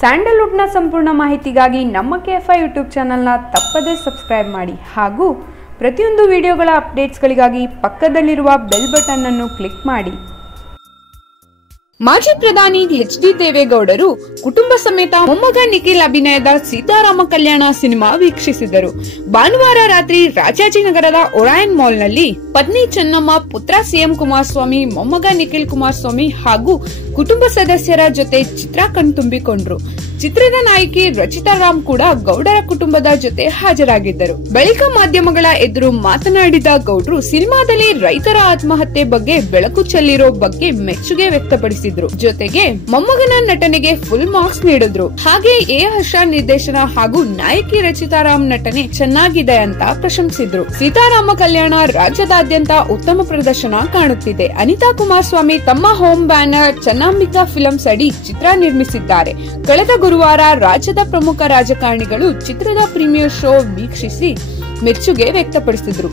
ಸ್ಯಾಂಡಲ್ವುಡ್ನ ಸಂಪೂರ್ಣ ಮಾಹಿತಿಗಾಗಿ ನಮ್ಮ ಕೆಎಫ್ಐ ಯೂಟ್ಯೂಬ್ ಚಾನಲ್ನ ತಪ್ಪದೇ ಸಬ್ಸ್ಕ್ರೈಬ್ ಮಾಡಿ ಹಾಗೂ ಪ್ರತಿಯೊಂದು ವಿಡಿಯೋಗಳ ಅಪ್ಡೇಟ್ಸ್ಗಳಿಗಾಗಿ ಪಕ್ಕದಲ್ಲಿರುವ ಬೆಲ್ ಬಟನ್ ಅನ್ನು ಕ್ಲಿಕ್ ಮಾಡಿ. ಮಾಜಿ ಪ್ರಧಾನಿ ಎಚ್.ಡಿ. ದೇವೇಗೌಡರು ಕುಟುಂಬ ಸಮೇತ ಮೊಮ್ಮಗ ನಿಖಿಲ್ ಅಭಿನಯದ ಸೀತಾರಾಮ ಕಲ್ಯಾಣ ಸಿನಿಮಾ ವೀಕ್ಷಿಸಿದರು. ಭಾನುವಾರ ರಾತ್ರಿ ರಾಜಾಜಿನಗರದ ಒರಾಯನ್ ಮಾಲ್ನಲ್ಲಿ ಪತ್ನಿ ಚೆನ್ನಮ್ಮ, ಪುತ್ರ ಸಿಎಂ ಕುಮಾರಸ್ವಾಮಿ, ಮೊಮ್ಮಗ ನಿಖಿಲ್ ಕುಮಾರಸ್ವಾಮಿ ಹಾಗೂ ಕುಟುಂಬ ಸದಸ್ಯರ ಜೊತೆ ಚಿತ್ರ ಕಣ್ತುಂಬಿಕೊಂಡ್ರು. ಚಿತ್ರದ ನಾಯಕಿ ರಚಿತಾ ರಾಮ್ ಕೂಡ ಗೌಡರ ಕುಟುಂಬದ ಜೊತೆ ಹಾಜರಾಗಿದ್ದರು. ಬಳಿಕ ಮಾಧ್ಯಮಗಳ ಎದುರು ಮಾತನಾಡಿದ ಗೌಡ್ರು ಸಿನಿಮಾದಲ್ಲಿ ರೈತರ ಆತ್ಮಹತ್ಯೆ ಬಗ್ಗೆ ಬೆಳಕು ಚೆಲ್ಲಿರೋ ಬಗ್ಗೆ ಮೆಚ್ಚುಗೆ ವ್ಯಕ್ತಪಡಿಸಿದ್ರು. ಜೊತೆಗೆ ಮೊಮ್ಮಗನ ನಟನೆಗೆ ಫುಲ್ ಮಾರ್ಕ್ಸ್ ನೀಡಿದ್ರು. ಹಾಗೆ ಎ ಹರ್ಷ ನಿರ್ದೇಶನ ಹಾಗೂ ನಾಯಕಿ ರಚಿತಾ ರಾಮ್ ನಟನೆ ಚೆನ್ನಾಗಿದೆ ಅಂತ ಪ್ರಶಂಸಿದ್ರು. ಸೀತಾರಾಮ ಕಲ್ಯಾಣ ರಾಜ್ಯದಾದ್ಯಂತ ಉತ್ತಮ ಪ್ರದರ್ಶನ ಕಾಣುತ್ತಿದೆ. ಅನಿತಾ ಕುಮಾರಸ್ವಾಮಿ ತಮ್ಮ ಹೋಮ್ ಬ್ಯಾನರ್ ಚೆನ್ನಾಂಬಿಕಾ ಫಿಲ್ಮ್ಸ್ ಅಡಿ ಚಿತ್ರ ನಿರ್ಮಿಸಿದ್ದಾರೆ. ಕಳೆದ ಗುರುವಾರ ರಾಜ್ಯದ ಪ್ರಮುಖ ರಾಜಕಾರಣಿಗಳು ಚಿತ್ರದ ಪ್ರೀಮಿಯರ್ ಶೋ ವೀಕ್ಷಿಸಿ ಮೆಚ್ಚುಗೆ ವ್ಯಕ್ತಪಡಿಸಿದ್ರು.